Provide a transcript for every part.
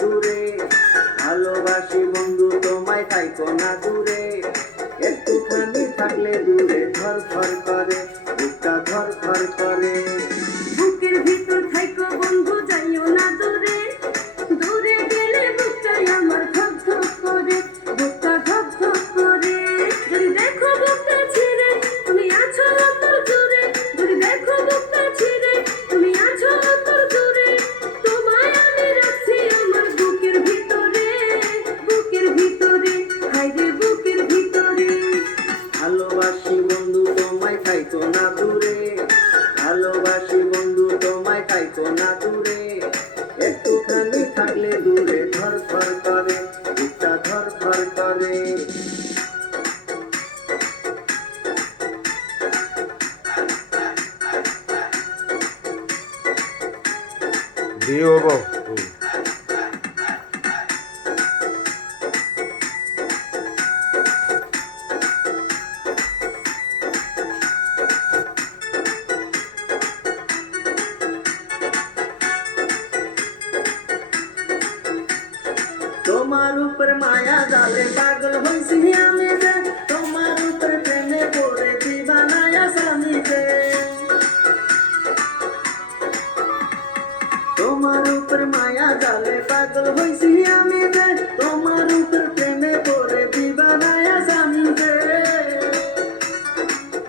দূরে, ভালোবাসি বন্ধু তোমায় থাইকো না দূরে, একটুখানি থাকলে দূরে ধর ধর করে, বুকটা ধর ধর করে। বুকের ভিতর থাইকো বন্ধু যাইও না দূরে, দূরে গেলে বুকটাই আমার ধক ধক করে, বুকটা ধক ধক করে। যদি দেখো বুকটা ছিঁড়ে তুমি আছো অন্তর জুড়ে, যদি দেখো বুকটা ছিঁড়ে তুমি আছো অন্তর জুড়ে, তোমায় আমি রাখছি আমার বুকের ভিতরে, বুকের ভিতরে, হায়রে বুকের ভিতরে। ভালোবাসি বন্ধু তোমায় থাইকো না দূরে, ভালোবাসি বন্ধু তোমায় থাইকো না দূরে, একটুখানি থাকলে দূরে ধর ধর করে, বুকটা ধর ধর করে। দিয়ে হবো তোমার উপর মায়া জালে পাগল হইছি আমি যে, তোমার উপর প্রেমে পড়ে দিবানায়া স্বামী যে, তোমার উপর মায়া জালে পাগল হইছি আমি যে, তোমার উপর প্রেমে পড়ে দিবানায়া স্বামী যে।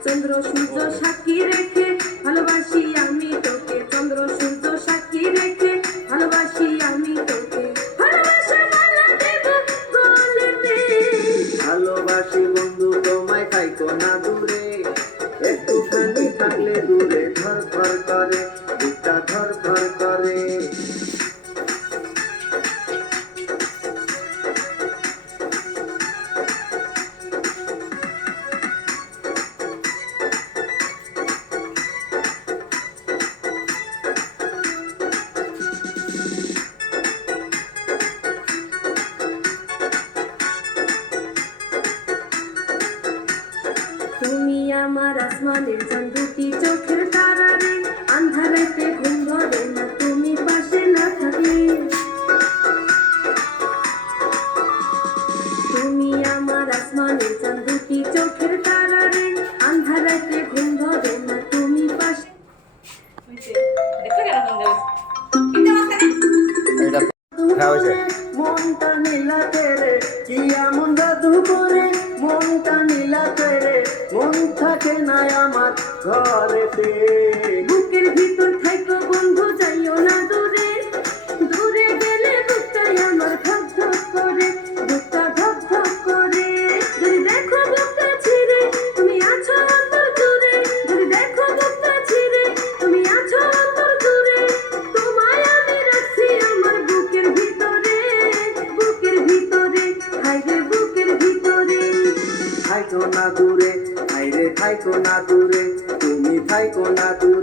চন্দ্র সূর্য সাক্ষী রেখে ভালোবাসি আমি তোকে, চন্দ্র সূর্য সাক্ষী রেখে ভালোবাসি আমি তোকে, ভালোবাসা মালা দেব গলেতে। ভালোবাসি বন্ধু তোমায় থাইকো না দূরে, একটুখানি থাকলে দূরে ধর ধর করে, বুকটা ধর ধর করে। তুমি আমার আসমানের চাঁদ, দুটি চোখের তারা রে, আন্ধারেতে ঘুম ধরে না তুমি পাশে না থাকলে। তুমি আমার আসমানের চাঁদ, দুটি চোখের তারা রে, আন্ধারেতে ঘুম ধরে না তুমি পাশে। এটা হ্যাঁ হয়েছে। মনটা নীলা তেরে কি এমন জাদু করে, মনটা নীলা তেরে মন থাকে না আমার ঘরেতে। বুকের ভিতর থাইকো বন্ধু যাইও না দূরে, দূরে গেলে বুকটাই আমার ধক ধক করে, বুকটা ধক ধক করে। যদি দেখো বুকটা ছিঁড়ে তুমি আছো অন্তর জুড়ে, যদি দেখো বুকটা ছিঁড়ে তুমি আছো অন্তর জুড়ে, তোমায় আমি রাখছি আমার বুকের ভিতরে, বুকের ভিতরে, হায়রে বুকের ভিতরে। থাইকো না দূরে, হাইরে থাইকো না দূরে, তুমি থাইকো না দূরে।